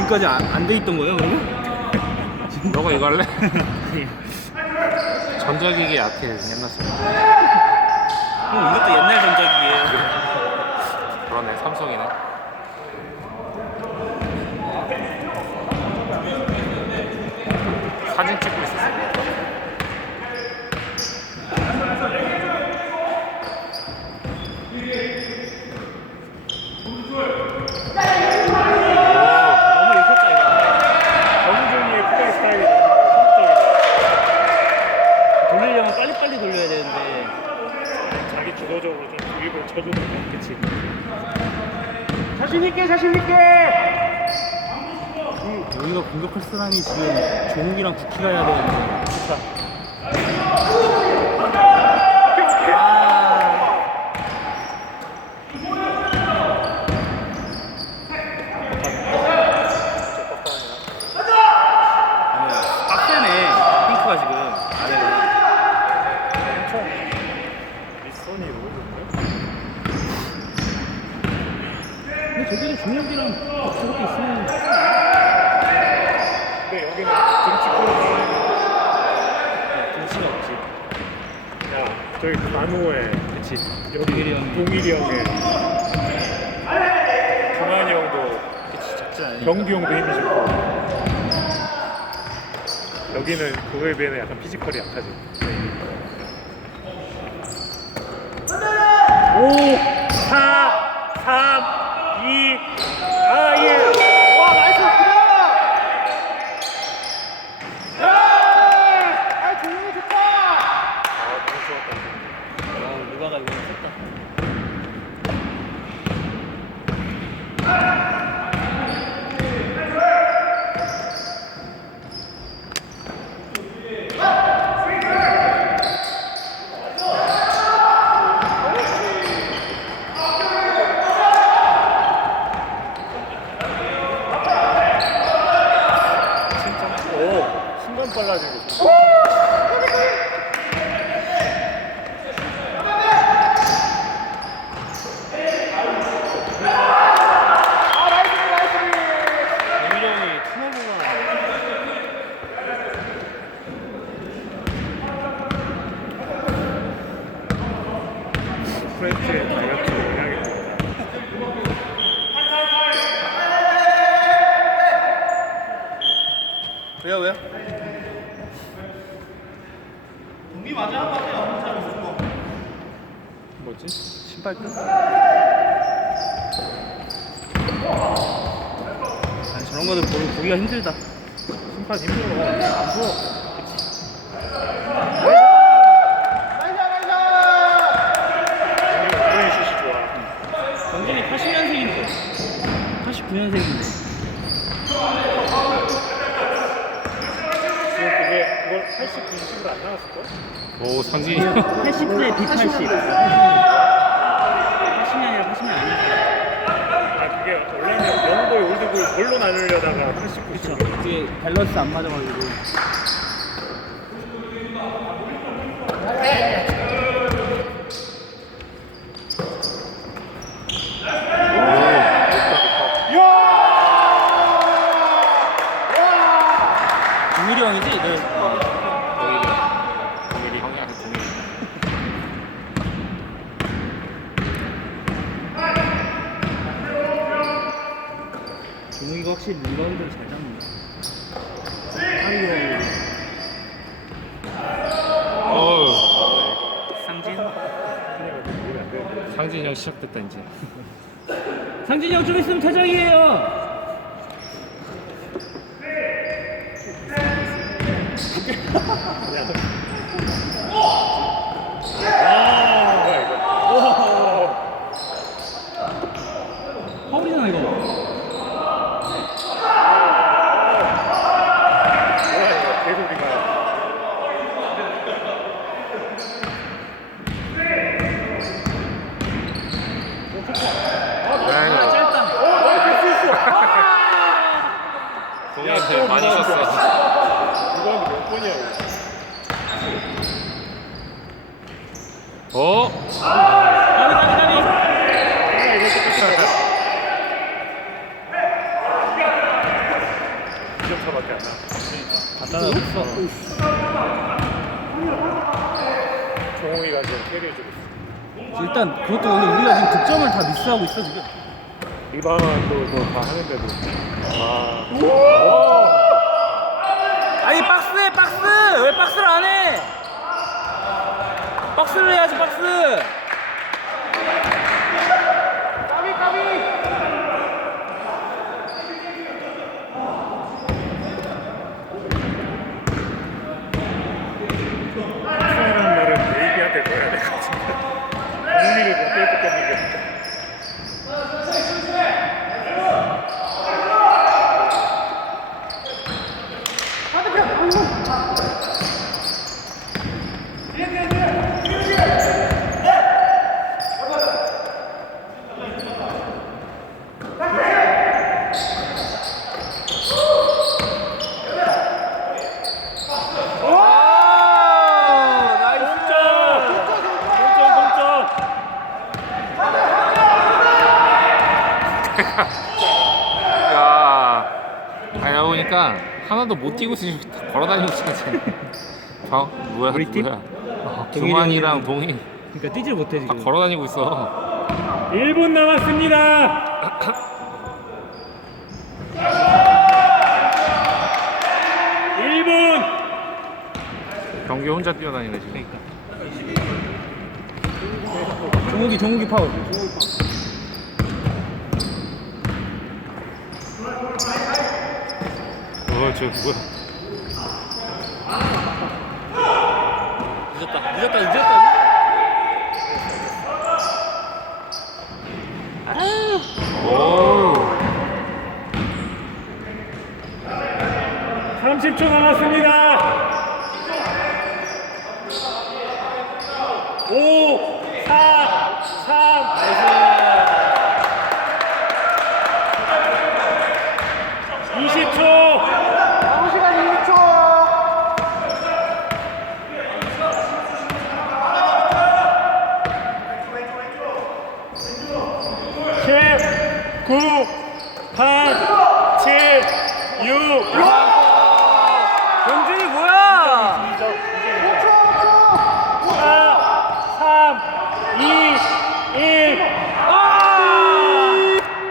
지금까지 안 돼 있던 거예요, 그러면? 너가 이거 할래? 전자기기 약해 옛날처럼 형 이것도 옛날 전자기기예요. 그러네 삼성이네 사진 찍고 있었어 너무 익혔다 이거. 정준이의 플레이 스타일이 너무 돌리려면 빨리빨리 돌려야 되는데. 성적이다. 자기 주도적으로 좀 드립을 쳐주는 거, 그치? 자신 있게 자신 있게. 여기가 공격할 사람이 지금 종욱이랑 국희가 해야 되는데. 아니, 빡세네. 핑크가 지금 아래가. 엄청 윗선이 너무 좋네. 근데 저기도 종욱이랑 국희가 있으면 근데 여기는 등치코로 등치가 없지. 야, 저기 간호에 그치. 여기 동일이 형이. 동일이 형에 동환이 형도 그치, 작지 않으니까. 경규 형도 힘이 좋고 여기는 그거에 비해서 약간 피지컬이 약하지. 오, 4, 3, 2, 아, 예. 와, 나이스, 아, 너무 좋았다. 아, 누가가 이거 했다. 오, 순간 빨라진 거. 정일이 형이 투너보가 프렌트의 다이어트 영향이 있다. 왜요 왜요? 동기 맞아 맞아요. 뭐지? 신발끈? 아니 저런 거는 보기, 보기가 힘들다. 심판 힘들어. 안 보여. 이런 슛이 좋아. 경준이 80년생인데 89년생인데 지금 그게 그걸 80, 90으로 안 나왔을걸? 오 상진이. 80대 B80 80년이라 80년 아니야. 아 그게 원래는 영도의 올드볼 뭘로 나누려다가 80, 90. 그쵸. 그게 밸런스 안 맞아가지고 동일이 형이지? 네. 동일이 형이야 동일이 확실히 리바운드를 잘 잡는다. 아이고. 어우. 상진? 상진이 형 시작됐다 이제. 상진이 형 좀 있으면 퇴장이에요 뭐냐? 어? 다리 О!일단 그것도 오늘 우리가 지금 득점을 다 미스하고 있어 지금. 리바운드도 다 하는데도. 아. 오! 아니 박스해 박스 왜 박스를 안 해? 박스를 해야지 박스. かわいい。 아야 보니까 하나도 못 뛰고 지금 다 걸어다니고 있잖아. 봐, 뭐야, 우리 팀? 뭐야. 아, 규만이랑 동이 그러니까 뛰질 못해 다 지금. 걸어다니고 있어. 1분 남았습니다. 일분 경기 혼자 뛰어다니네 지금. 종욱이 종욱이 파울. 어, 저 뭐야? 늦었다 늦었다 늦었다. 오, 30초 남았습니다. 8, 7, 6. 경진이 뭐야?